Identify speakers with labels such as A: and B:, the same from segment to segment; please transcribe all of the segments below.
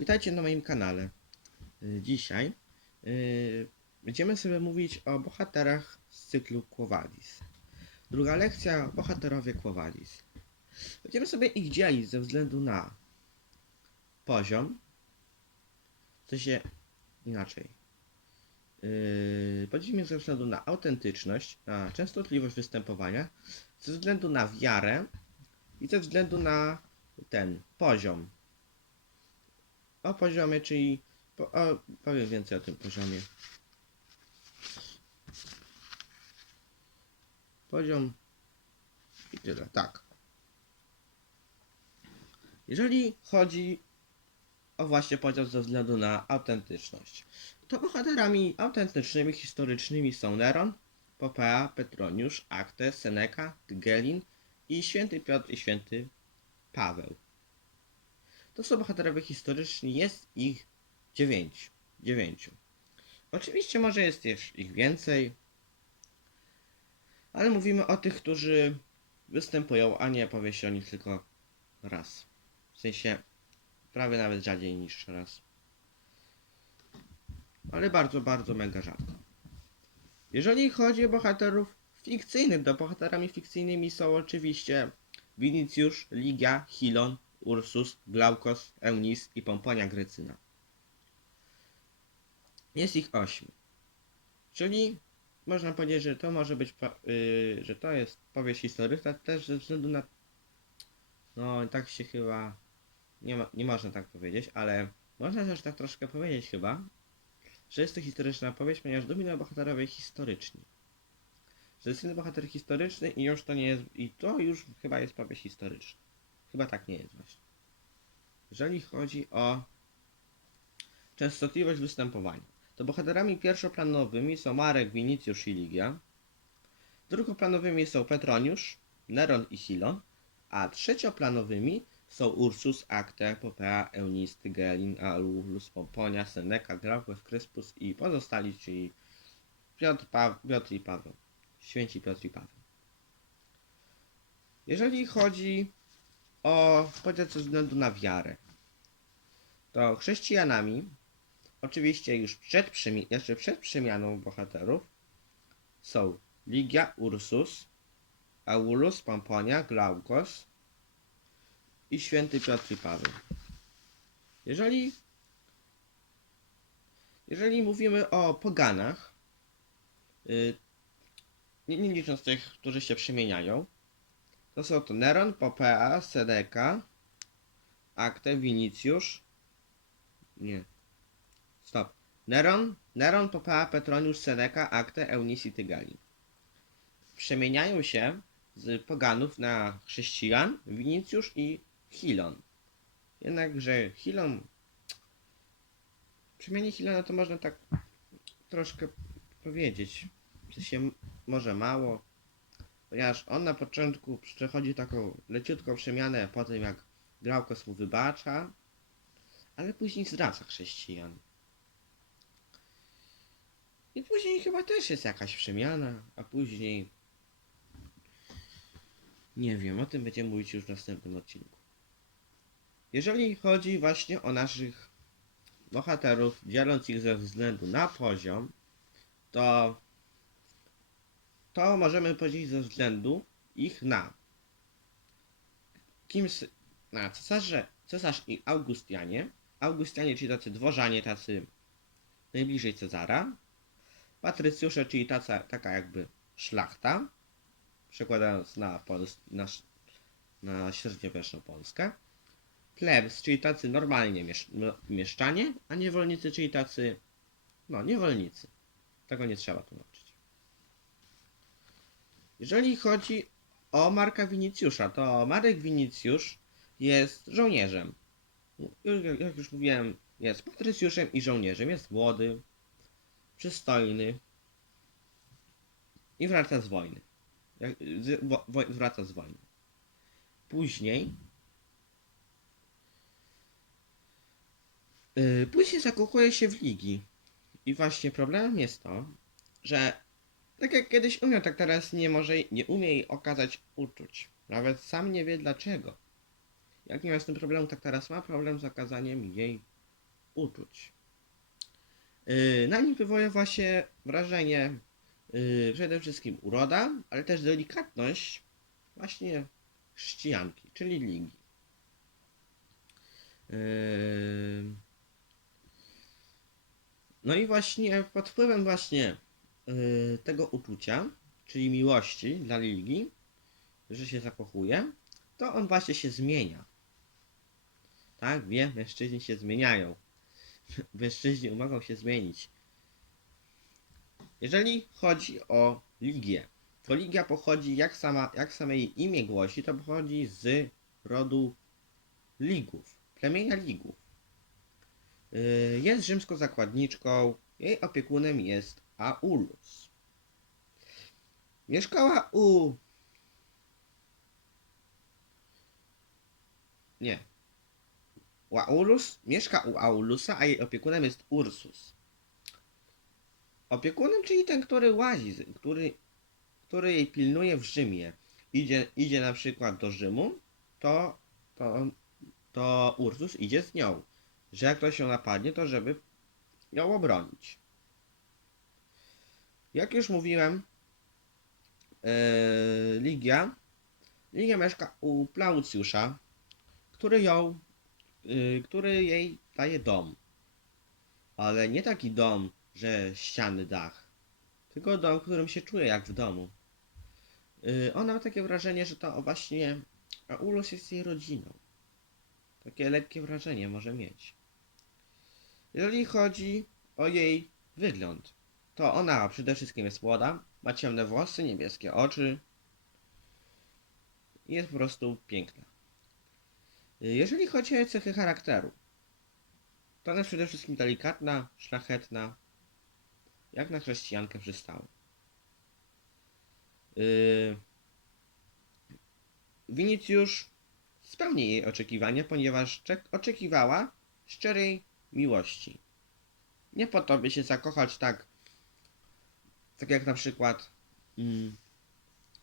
A: Witajcie na moim kanale. Y, Dzisiaj y, będziemy sobie mówić o bohaterach z cyklu Quo Vadis. Druga lekcja bohaterowie Quo Vadis. Będziemy sobie ich dzielić ze względu na poziom, w sensie inaczej. Yy, podzielimy ze względu na autentyczność, na częstotliwość występowania, ze względu na wiarę i ze względu na ten poziom. O poziomie, czyli po, o, powiem więcej o tym poziomie. Poziom i tyle, tak. Jeżeli chodzi o właśnie poziom ze względu na autentyczność, to bohaterami autentycznymi, historycznymi są Neron, Popea, Petroniusz, Acte, Seneca, Tygelin i święty Piotr i święty Paweł. To są bohaterowie historyczni, jest ich dziewięciu. dziewięciu. Oczywiście może jest też ich więcej, ale mówimy o tych, którzy występują, a nie powie się o nich tylko raz. W sensie prawie nawet rzadziej niż raz. Ale bardzo, bardzo mega rzadko. Jeżeli chodzi o bohaterów fikcyjnych, to bohaterami fikcyjnymi są oczywiście Winicjusz, Ligia, Hilon, Ursus, Glaukos, Eunis i Pomponia Grycyna. Jest ich ośmiu. Czyli można powiedzieć, że to może być, yy, że to jest powieść historyczna też ze względu na... No, tak się chyba... Nie, ma, nie można tak powiedzieć, ale można też tak troszkę powiedzieć chyba, że jest to historyczna powieść, ponieważ dominują bohaterowie historyczni. Że jest jeden bohater historyczny i już to nie jest... I to już chyba jest powieść historyczna. Chyba tak nie jest właśnie. Jeżeli chodzi o częstotliwość występowania, to bohaterami pierwszoplanowymi są Marek, Winicjusz i Ligia. Drugoplanowymi są Petroniusz, Neron i Hilon, a trzecioplanowymi są Ursus, Acte, Popea, Eunis, Tygelin, Aulus, Pomponia, Seneca, Glaucus, Kryspus i pozostali, czyli Piotr, pa Piotr i Paweł. Święci Piotr i Paweł. Jeżeli chodzi o podział ze względu na wiarę, to chrześcijanami, oczywiście już przed, jeszcze przed przemianą bohaterów, są Ligia, Ursus, Aulus, Pomponia, Glaukos i święty Piotr i Paweł. Jeżeli, jeżeli mówimy o poganach, y, nie, nie licząc tych, którzy się przemieniają, to są to Neron, Popea, Seneca, Acte, Winicjusz. Nie. Stop. Neron, Neron, Popea, Petroniusz, Seneca, Acte, Eunis i Tygalin. Przemieniają się z poganów na chrześcijan, Winicjusz i Hilon. Jednakże Hilon... Przemianie Hilona to można tak troszkę powiedzieć. W sensie może mało, ponieważ on na początku przechodzi taką leciutką przemianę po tym, jak Glaukos mu wybacza, ale później zdradza chrześcijan. I później chyba też jest jakaś przemiana, a później... Nie wiem, o tym będziemy mówić już w następnym odcinku. Jeżeli chodzi właśnie o naszych bohaterów, dzieląc ich ze względu na poziom, to to możemy powiedzieć ze względu ich na kim na cesarze, cesarz i Augustianie. Augustianie, czyli tacy dworzanie, tacy najbliżej Cezara. Patrycjusze, czyli taca, taka jakby szlachta, przekładając na, Pols- na, na średniowieczną Polskę. Plebs, czyli tacy normalnie miesz, mieszczanie, a niewolnicy, czyli tacy, no, niewolnicy. Tego nie trzeba tłumaczyć. Jeżeli chodzi o Marka Winicjusza, to Marek Winicjusz jest żołnierzem. Jak już mówiłem, jest patrycjuszem i żołnierzem. Jest młody, przystojny i wraca z wojny. Wraca z wojny. Później yy, później zakochuje się w Ligi. I właśnie problemem jest to, że tak jak kiedyś umiał, tak teraz nie może, nie umie jej okazać uczuć. Nawet sam nie wie dlaczego. Jak nie ma z tym problemu, tak teraz ma problem z okazaniem jej uczuć. Yy, na nim wywoływa się wrażenie yy, przede wszystkim uroda, ale też delikatność właśnie chrześcijanki, czyli ligi. Yy, No i właśnie pod wpływem właśnie tego uczucia, czyli miłości dla Ligi, że się zakochuje, to on właśnie się zmienia. Tak, wiem, mężczyźni się zmieniają. Mężczyźni mogą się zmienić. Jeżeli chodzi o Ligię, to Ligia pochodzi, jak, sama, jak same jej imię głosi, to pochodzi z rodu Ligów, plemienia Ligów. Yy, Jest rzymską zakładniczką, jej opiekunem jest Aulus. Mieszkała u... Nie. U Aulus mieszka u Aulusa, a jej opiekunem jest Ursus. Opiekunem, czyli ten, który łazi, który, który jej pilnuje w Rzymie. Idzie, idzie na przykład do Rzymu, to, to, to Ursus idzie z nią. Że jak ktoś ją napadnie, to żeby ją obronić. Jak już mówiłem, Eee, Ligia. Ligia mieszka u Plaucjusza, który ją, yy, który jej daje dom. Ale nie taki dom, że ściany, dach, tylko dom, w którym się czuje jak w domu. Yy, ona ma takie wrażenie, że to właśnie Aulus jest jej rodziną. Takie lekkie wrażenie może mieć. Jeżeli chodzi o jej wygląd, to ona przede wszystkim jest młoda, ma ciemne włosy, niebieskie oczy. i Jest po prostu piękna. Jeżeli chodzi o cechy charakteru, to ona jest przede wszystkim delikatna, szlachetna, jak na chrześcijankę przystało. Yy... Winicjusz spełni jej oczekiwania, ponieważ czek- oczekiwała szczerej miłości. Nie po to, by się zakochać tak tak jak na przykład mm,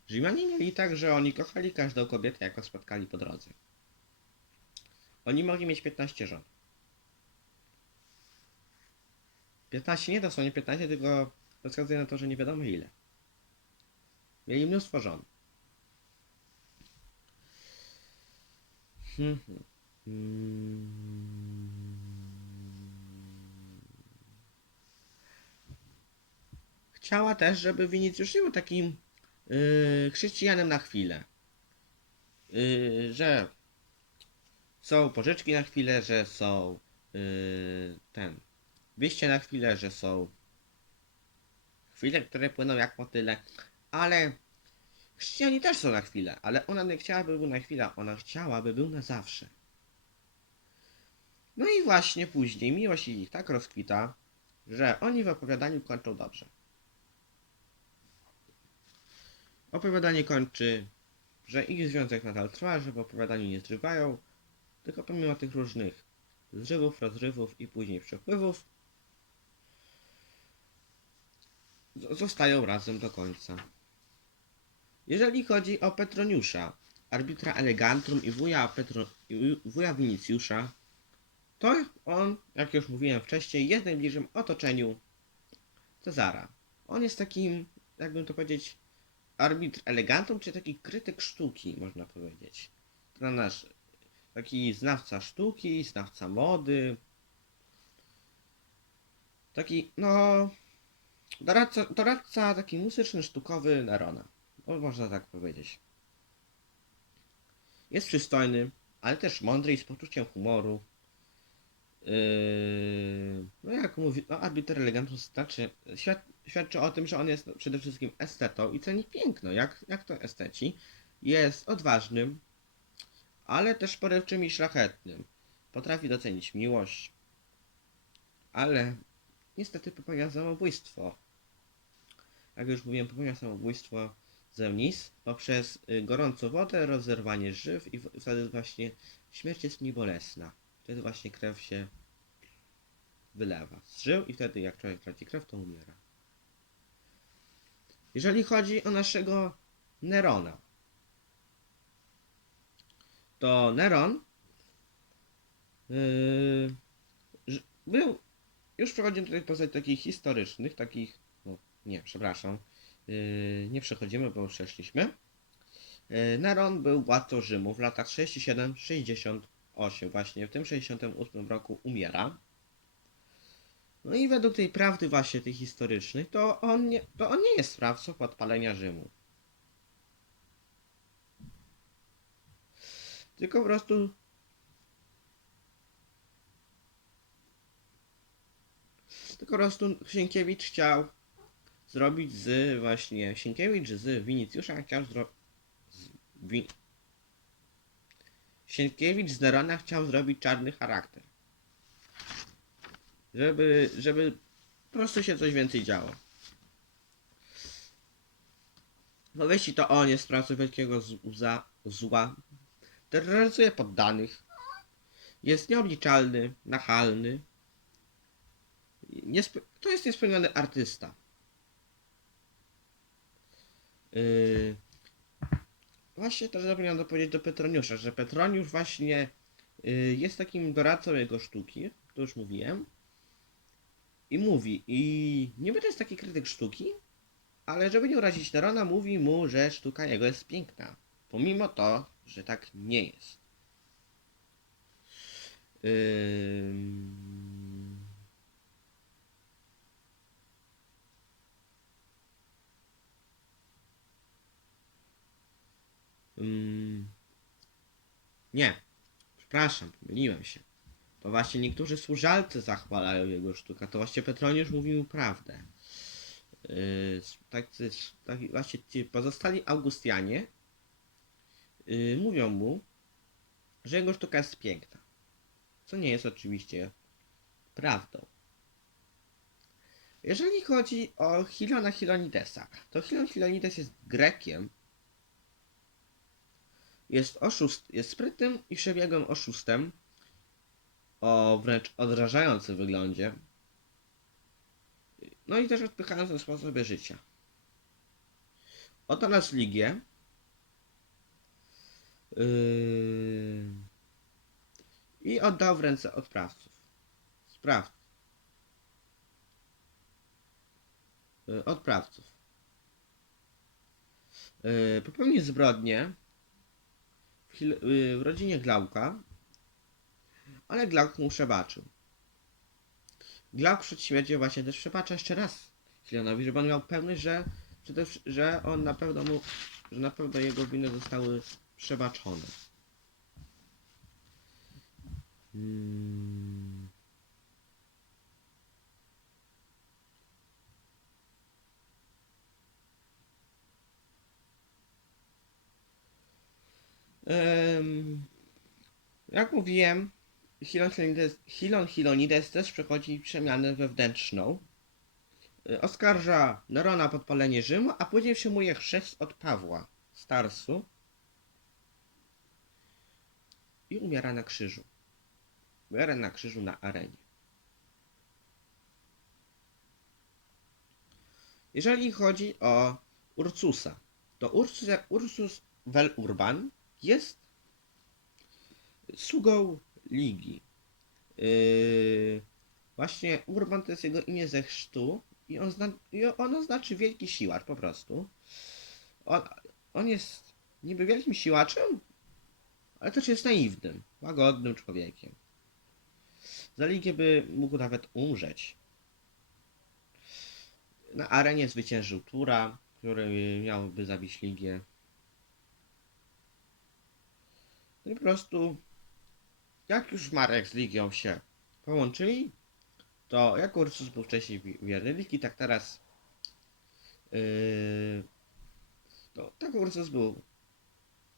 A: mieli tak, że oni kochali każdą kobietę, jaką spotkali po drodze. Oni mogli mieć 15 żon. 15 nie dosłownie 15, tylko to wskazuje na to, że nie wiadomo ile. Mieli mnóstwo żon. Hmm, hmm. Chciała też, żeby Winicjusz nie był takim yy, chrześcijanem na chwilę. Yy, że są pożyczki na chwilę, że są yy, ten wyjście na chwilę, że są chwile, które płyną jak motyle, ale chrześcijanie też są na chwilę, ale ona nie chciałaby był na chwilę, ona chciałaby był na zawsze. No i właśnie później miłość ich tak rozkwita, że oni w opowiadaniu kończą dobrze. Opowiadanie kończy, że ich związek nadal trwa, że w opowiadaniu nie zrywają, tylko pomimo tych różnych zrywów, rozrywów i później przepływów, zostają razem do końca. Jeżeli chodzi o Petroniusza, arbitra elegantrum i wuja, Petro, i wuja Winicjusza, to on, jak już mówiłem wcześniej, jest w najbliższym otoczeniu Cezara. On jest takim, jakbym to powiedzieć, arbitr elegantrum, czy taki krytyk sztuki, można powiedzieć. To nasz taki znawca sztuki, znawca mody. Taki, no, doradca, doradca taki muzyczny, sztukowy Nerona. Można tak powiedzieć. Jest przystojny, ale też mądry i z poczuciem humoru. Yy, no jak mówi, no arbiter elegantrum znaczy, świad, świadczy o tym, że on jest przede wszystkim estetą i ceni piękno, jak, jak to esteci. Jest odważnym, ale też porywczym i szlachetnym. Potrafi docenić miłość, ale niestety popełnia samobójstwo. Jak już mówiłem, popełnia samobójstwo ze mnis poprzez y, gorącą wodę, rozerwanie żyw i wtedy właśnie śmierć jest mniej bolesna. Wtedy właśnie krew się wylewa z żył i wtedy jak człowiek traci krew, to umiera. Jeżeli chodzi o naszego Nerona, to Neron yy, był, już przechodzimy tych postaci takich historycznych, takich, no nie, przepraszam, yy, nie przechodzimy, bo przeszliśmy. Yy, Neron był władcą Rzymu w latach 67-68, właśnie w tym 68 roku umiera. No i według tej prawdy właśnie tych historycznych, to on nie, to on nie jest sprawcą podpalenia Rzymu. Tylko po prostu Tylko po prostu Sienkiewicz chciał zrobić z właśnie Sienkiewicz z Winicjusza chciał zrobić wi... Sienkiewicz z Nerona chciał zrobić czarny charakter. Żeby, żeby po prostu się coś więcej działo. No jeśli to on jest sprawcą wielkiego zła, zła, terroryzuje poddanych, jest nieobliczalny, nachalny, to jest niespełniony artysta. Yy... Właśnie też zapomniałem dopowiedzieć do Petroniusza, że Petroniusz właśnie yy, jest takim doradcą jego sztuki, to już mówiłem. I mówi, i niby to jest taki krytyk sztuki, ale żeby nie urazić Nerona, mówi mu, że sztuka jego jest piękna. Pomimo to, że tak nie jest. Ym... Nie, przepraszam, myliłem się. To właśnie niektórzy służalcy zachwalają jego sztukę. To właśnie Petroniusz mówił prawdę. Tak, tak, właśnie ci pozostali Augustianie yy, mówią mu, że jego sztuka jest piękna. Co nie jest oczywiście prawdą. Jeżeli chodzi o Hilona Hilonidesa, to Hilon Hilonides jest Grekiem, jest oszust, jest sprytnym i przebiegłym oszustem o wręcz odrażającym wyglądzie. No i też odpychającym sposobie życia. Odnalazł Ligię. Yy... I oddał w ręce odprawców. Spraw. Yy, odprawców. Yy, popełnił Hil- yy, w rodzinie Glauka, ale Glauk mu przebaczył. Glauk przed śmiercią właśnie też przebacza jeszcze raz Hilonowi, żeby on miał pewność, że, że, też, że on na pewno mu, że na pewno jego winy zostały przebaczone. Hmm. Em, jak mówiłem, Hilon Hilonides, Hilon Hilonides też przechodzi przemianę wewnętrzną. Y, Oskarża Nerona o podpalenie Rzymu, a później przyjmuje chrzest od Pawła z Tarsu i umiera na krzyżu. Umiera na krzyżu na arenie. Jeżeli chodzi o Ursusa, to Ursus, Ursus Vel Urban jest sługą ligi. Yy, właśnie Urban to jest jego imię ze chrztu i, on zna, i ono znaczy wielki siłacz po prostu. On, on jest niby wielkim siłaczem, ale też jest naiwnym, łagodnym człowiekiem. Za ligę by mógł nawet umrzeć. Na arenie zwyciężył Tura, który miałby zabić Ligię. No i po prostu jak już Marek z Ligią się połączyli, to jak Ursus był wcześniej wi- wierny Ligi, tak teraz yy, to tak Ursus był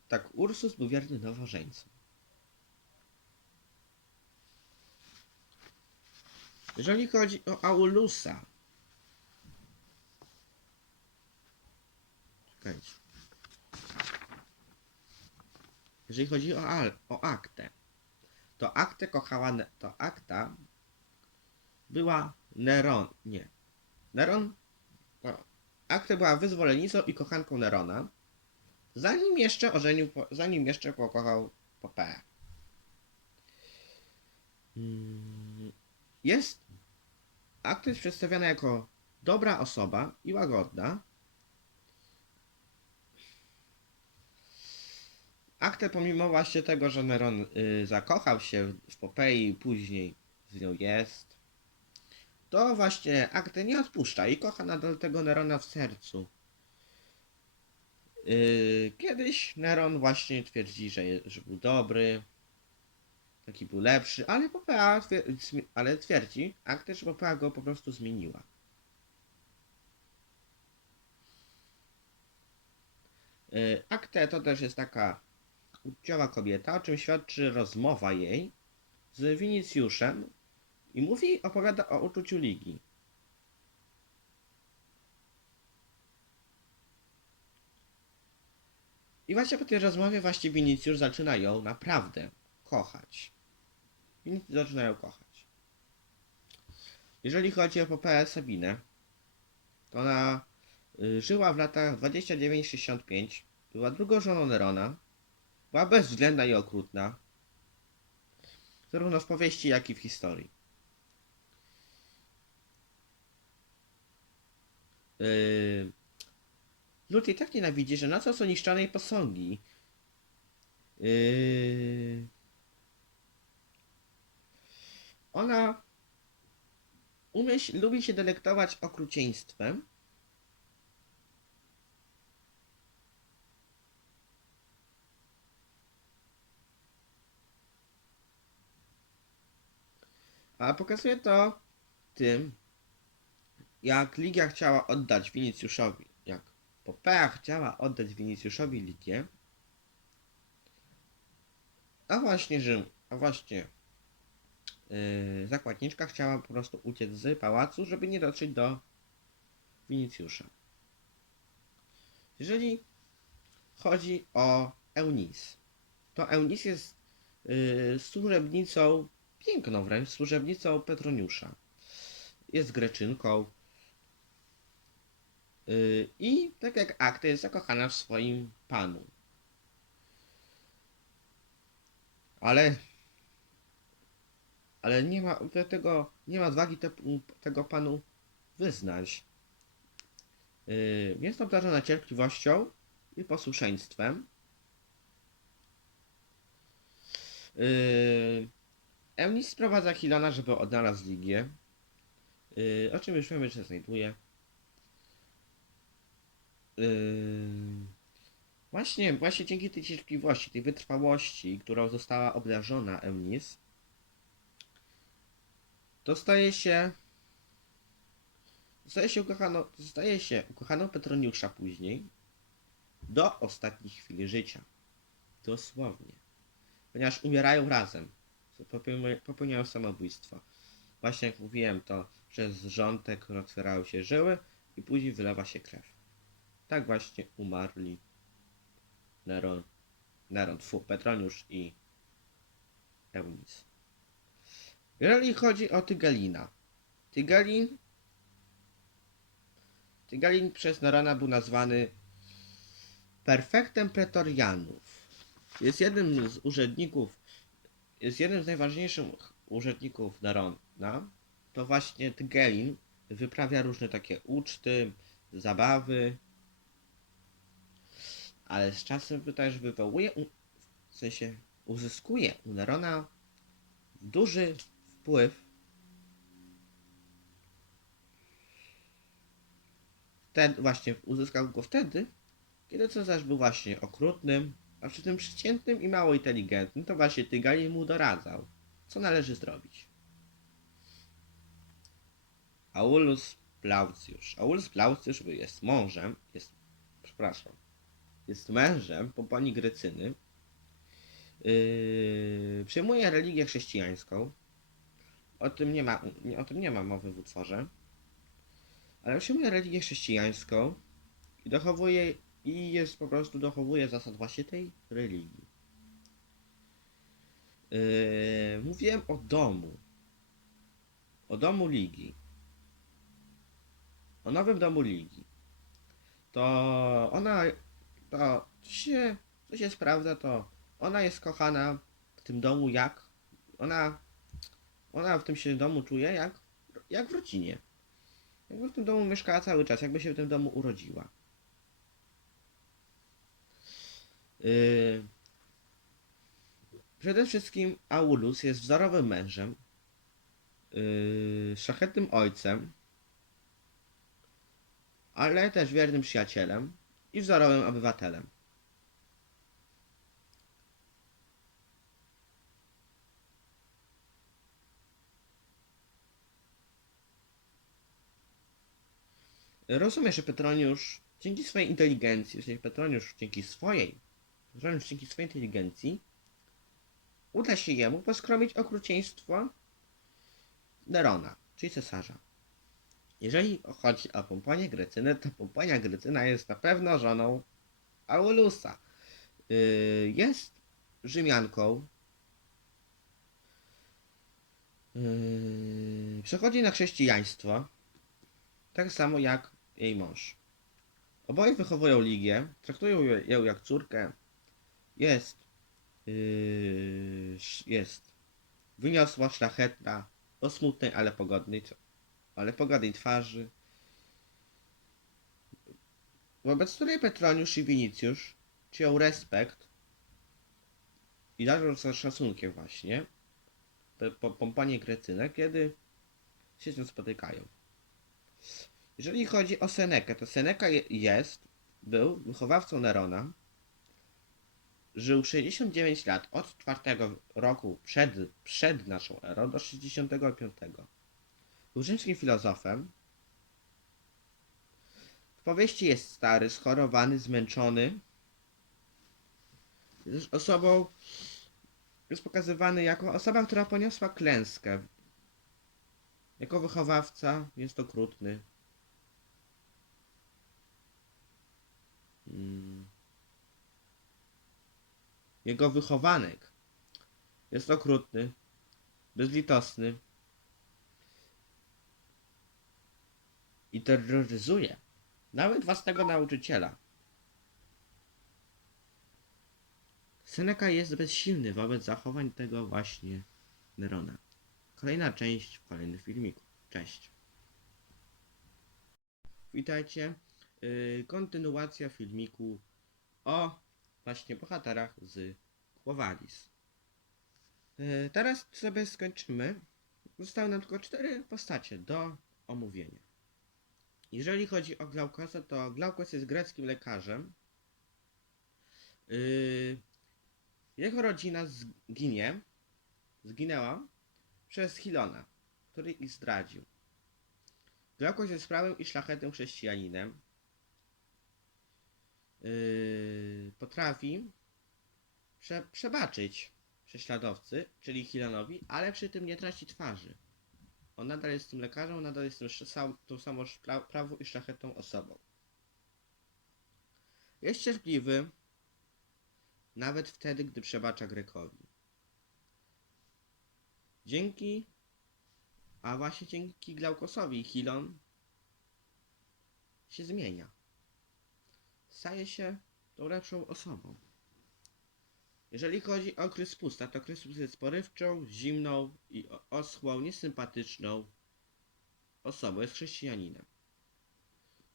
A: tak Ursus był wierny nowożeńcom. Jeżeli chodzi o Aulusa Czekajcie. Jeżeli chodzi o, Al, o aktę, to aktę kochała, to akta była Neron, nie. Neron, no, akta była wyzwolennicą i kochanką Nerona, zanim jeszcze ożenił, zanim jeszcze pokochał Popeę. Mm, jest Akta jest przedstawiana jako dobra osoba i łagodna. Akte pomimo właśnie tego, że Neron y, zakochał się w, w Popei i później z nią jest, to właśnie Akte nie odpuszcza i kocha nadal tego Nerona w sercu. Y, kiedyś Neron właśnie twierdzi, że, że był dobry, taki był lepszy, ale Popea twier- zmi- ale twierdzi, Akte, że Popea go po prostu zmieniła. Y, Akte to też jest taka uczuciowa kobieta, o czym świadczy rozmowa jej z Winicjuszem i mówi, opowiada o uczuciu Ligi. I właśnie po tej rozmowie właśnie Winicjusz zaczyna ją naprawdę kochać. Winicjusz zaczyna ją kochać. Jeżeli chodzi o Popeę Sabinę, to ona y, żyła w latach 29-65, była drugą żoną Nerona, była bezwzględna i okrutna, zarówno w powieści, jak i w historii. Yy... Lud jej tak nienawidzi, że na co są niszczone jej posągi. Yy... Ona umie, lubi się delektować okrucieństwem. A pokazuje to tym, jak Ligia chciała oddać Winicjuszowi, jak Popea chciała oddać Winicjuszowi Ligię, a właśnie, że, a właśnie yy, zakładniczka chciała po prostu uciec z pałacu, żeby nie dotrzeć do Winicjusza. Jeżeli chodzi o Eunice, to Eunice jest yy, służebnicą, piękną wręcz, służebnicą Petroniusza. Jest greczynką, Yy, I tak jak Akta jest zakochana w swoim panu. Ale. Ale nie ma te- tego. Nie ma odwagi te, tego panu wyznać. Jest obdarzona cierpliwością i posłuszeństwem. Yy, Eunice sprowadza Hilona, żeby odnalazł Ligię. Yy, o czym już wiemy, że znajduje. Yy, Właśnie, właśnie dzięki tej cierpliwości, tej wytrwałości, którą została obdarzona Eunice, to staje się. Staje się ukochaną, staje się ukochaną Petroniusza później do ostatnich chwili życia. Dosłownie. Ponieważ umierają razem. Popełniają samobójstwo. Właśnie jak mówiłem, to przez rządek otwierały się żyły i później wylewa się krew. Tak właśnie umarli Neron, Neron, tfu, Petroniusz i Eunice. Jeżeli chodzi o Tygalina. Tygalin Tygalin przez Nerona był nazwany perfektem pretorianów. Jest jednym z urzędników, jest jednym z najważniejszych urzędników Nerona. To właśnie Tygelin wyprawia różne takie uczty, zabawy, ale z czasem to też wywołuje, w sensie uzyskuje u Nerona duży wpływ. Wtedy, właśnie uzyskał go wtedy, kiedy Cezarz był właśnie okrutnym, a przy tym przeciętnym i mało inteligentnym, to właśnie Tygalin mu doradzał, co należy zrobić. Aulus Plaucjusz. Aulus Plaucjusz jest mążem, jest, przepraszam, jest mężem Poponi Grecyny. Yy, przyjmuje religię chrześcijańską. O tym, nie ma, o tym nie ma mowy w utworze. Ale przyjmuje religię chrześcijańską i dochowuje i jest po prostu dochowuje zasad właśnie tej religii. Yy, mówiłem o domu. O domu Ligi. O nowym domu Ligi. To ona to się, co się sprawdza, to ona jest kochana w tym domu jak ona Ona w tym się domu czuje jak, jak w rodzinie. Jakby w tym domu mieszkała cały czas, jakby się w tym domu urodziła. Yy... Przede wszystkim Aulus jest wzorowym mężem, yy... szlachetnym ojcem, ale też wiernym przyjacielem i wzorowym obywatelem. Rozumiem, że Petroniusz dzięki swojej inteligencji, w sensie Petroniusz dzięki swojej, Petroniusz dzięki swojej inteligencji uda się jemu poskromić okrucieństwo Nerona, czyli cesarza. Jeżeli chodzi o Pomponię Grecynę, to Pomponia Grycyna jest na pewno żoną Aulusa. Yy, jest Rzymianką. Yy, przechodzi na chrześcijaństwo. Tak samo jak jej mąż. Oboje wychowują Ligię, traktują ją jak córkę. Jest. Yy, jest. Wyniosła, szlachetna, o smutnej, ale pogodnej, ale pogodnej twarzy. Wobec której Petroniusz i Winicjusz czują respekt i darzą z szacunkiem właśnie po, po Pomponię Grecynę, kiedy się z nią spotykają. Jeżeli chodzi o Senekę, to Seneka je- jest, był wychowawcą Nerona. Żył 69 lat od 4 roku przed, przed naszą erą do 65. Był rzymskim filozofem. W powieści jest stary, schorowany, zmęczony. Jest osobą, jest pokazywany jako osoba, która poniosła klęskę. Jako wychowawca jest okrutny. Mm. Jego wychowanek jest okrutny, bezlitosny i terroryzuje nawet własnego nauczyciela. Seneca jest bezsilny wobec zachowań tego właśnie Nerona. Kolejna część w kolejnym filmiku. Cześć. Witajcie. Yy, kontynuacja filmiku o właśnie bohaterach z Quo Vadis. Yy, teraz sobie skończymy. Zostały nam tylko cztery postacie do omówienia. Jeżeli chodzi o Glaukosa, to Glaukos jest greckim lekarzem. Yy, jego rodzina zginie, zginęła przez Hilona, który ich zdradził. Glaukos jest prawym i szlachetnym chrześcijaninem. Yy, potrafi prze, przebaczyć prześladowcy, czyli Hilonowi, ale przy tym nie traci twarzy. On nadal jest tym lekarzem, nadal jest tym, sam, tą samą szpla- prawą i szlachetną osobą. Jest cierpliwy, nawet wtedy, gdy przebacza Grekowi. Dzięki, a właśnie dzięki Glaukosowi Hilon się zmienia. Staje się tą lepszą osobą. Jeżeli chodzi o Kryspusa, to Kryspus jest porywczą, zimną i oschłą, niesympatyczną osobą, jest chrześcijaninem.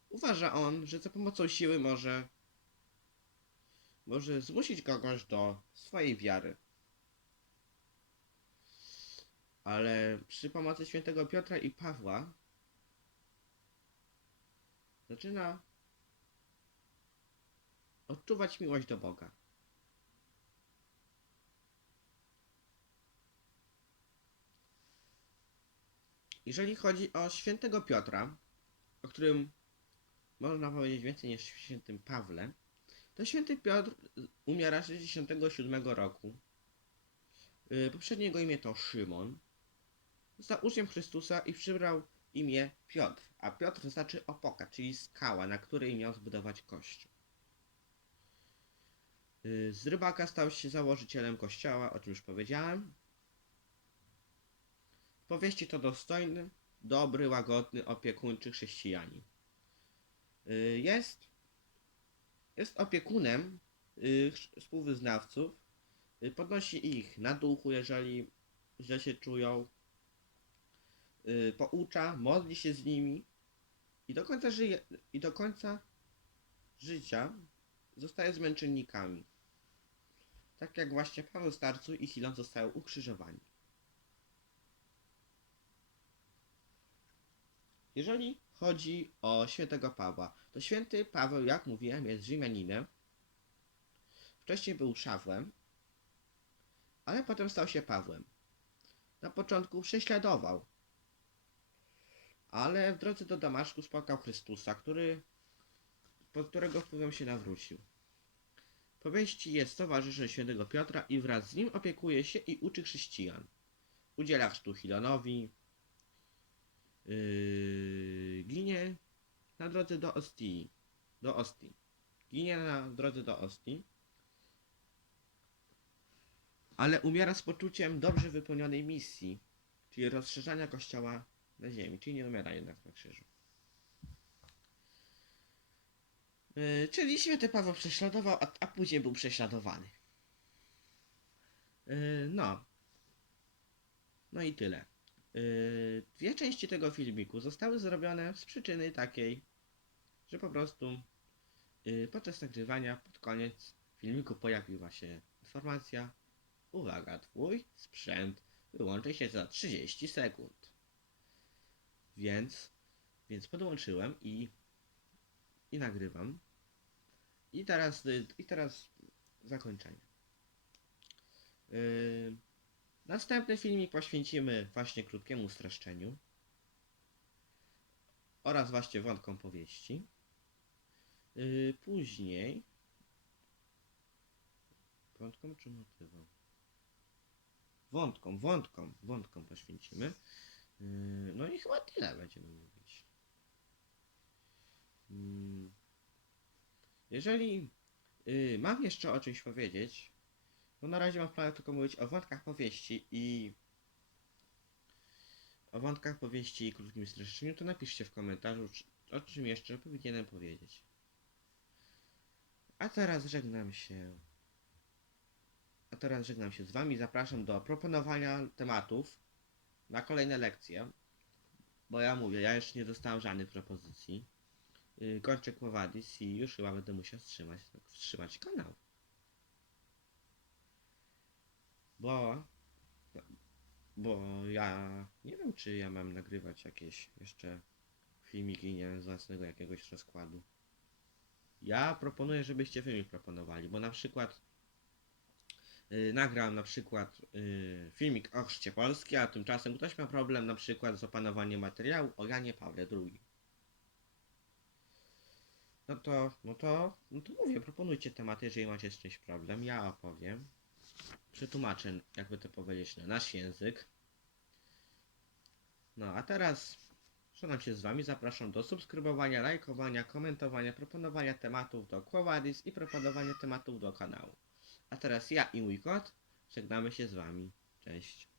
A: Uważa on, że za pomocą siły może może zmusić kogoś do swojej wiary. Ale przy pomocy świętego Piotra i Pawła zaczyna odczuwać miłość do Boga. Jeżeli chodzi o świętego Piotra, o którym można powiedzieć więcej niż świętym Pawle, to święty Piotr umiera 67 roku. Yy, Poprzednie jego imię to Szymon. Został uczniem Chrystusa i przybrał imię Piotr, a Piotr znaczy opoka, czyli skała, na której miał zbudować kościół. Yy, Z rybaka stał się założycielem kościoła, o czym już powiedziałem. Powieści to dostojny, dobry, łagodny, opiekuńczy chrześcijanin. Yy, Jest, jest opiekunem chrz- współwyznawców, podnosi ich na duchu, jeżeli źle się czują, y, poucza, modli się z nimi i do końca żyje, i do końca życia zostaje z męczennikami. Tak jak właśnie Paweł Starcu i Hilon zostają ukrzyżowani. Jeżeli chodzi o świętego Pawła, to święty Paweł, jak mówiłem, jest Rzymianinem. Wcześniej był Szawłem, ale potem stał się Pawłem. Na początku prześladował, ale w drodze do Damaszku spotkał Chrystusa, który, pod którego wpływem się nawrócił. Powieści jest towarzyszem świętego Piotra i wraz z nim opiekuje się i uczy chrześcijan. Udziela chrztu Hilonowi, yy, ginie na drodze do Ostii. Do Ostii. Ginie na drodze do Ostii. Ale umiera z poczuciem dobrze wypełnionej misji, czyli rozszerzania kościoła na ziemi, czyli nie umiera jednak na krzyżu. Yy, czyli święty Paweł prześladował, a, a później był prześladowany. Yy, no. No i tyle. Yy, dwie części tego filmiku zostały zrobione z przyczyny takiej, że po prostu podczas nagrywania pod koniec filmiku pojawiła się informacja Uwaga, twój sprzęt wyłączy się za 30 sekund. Więc, więc podłączyłem i, i nagrywam. I teraz, y, i teraz zakończenie. Yy, następny filmik poświęcimy właśnie krótkiemu streszczeniu oraz właśnie wątkom powieści. Yy, później wątkom czy motywom? Wątkom, wątkom, wątkom poświęcimy. Yy, no i chyba tyle będziemy mówić. Mm. Jeżeli yy, mam jeszcze o czymś powiedzieć, bo na razie mam w planach tylko mówić o wątkach powieści i o wątkach powieści i krótkim streszczeniu, to napiszcie w komentarzu, czy, o czym jeszcze powinienem powiedzieć. A teraz żegnam się. A teraz żegnam się z Wami. Zapraszam do proponowania tematów na kolejne lekcje. Bo ja mówię, ja jeszcze nie dostałem żadnych propozycji. Kończę Quo i już chyba będę musiał wstrzymać, wstrzymać kanał. Bo, bo ja nie wiem, czy ja mam nagrywać jakieś jeszcze filmiki, nie z własnego jakiegoś rozkładu. Ja proponuję, żebyście wy mi proponowali, bo na przykład yy, nagram na przykład yy, filmik o chrzcie Polski, a tymczasem ktoś ma problem na przykład z opanowaniem materiału o Janie Pawle II. No to, no to, no to mówię, proponujcie tematy, jeżeli macie z czymś problem, ja opowiem. Przetłumaczę, jakby to powiedzieć, na nasz język. No a teraz żegnam się z Wami, zapraszam do subskrybowania, lajkowania, komentowania, proponowania tematów do Quo i proponowania tematów do kanału. A teraz ja i mój kot żegnamy się z Wami. Cześć.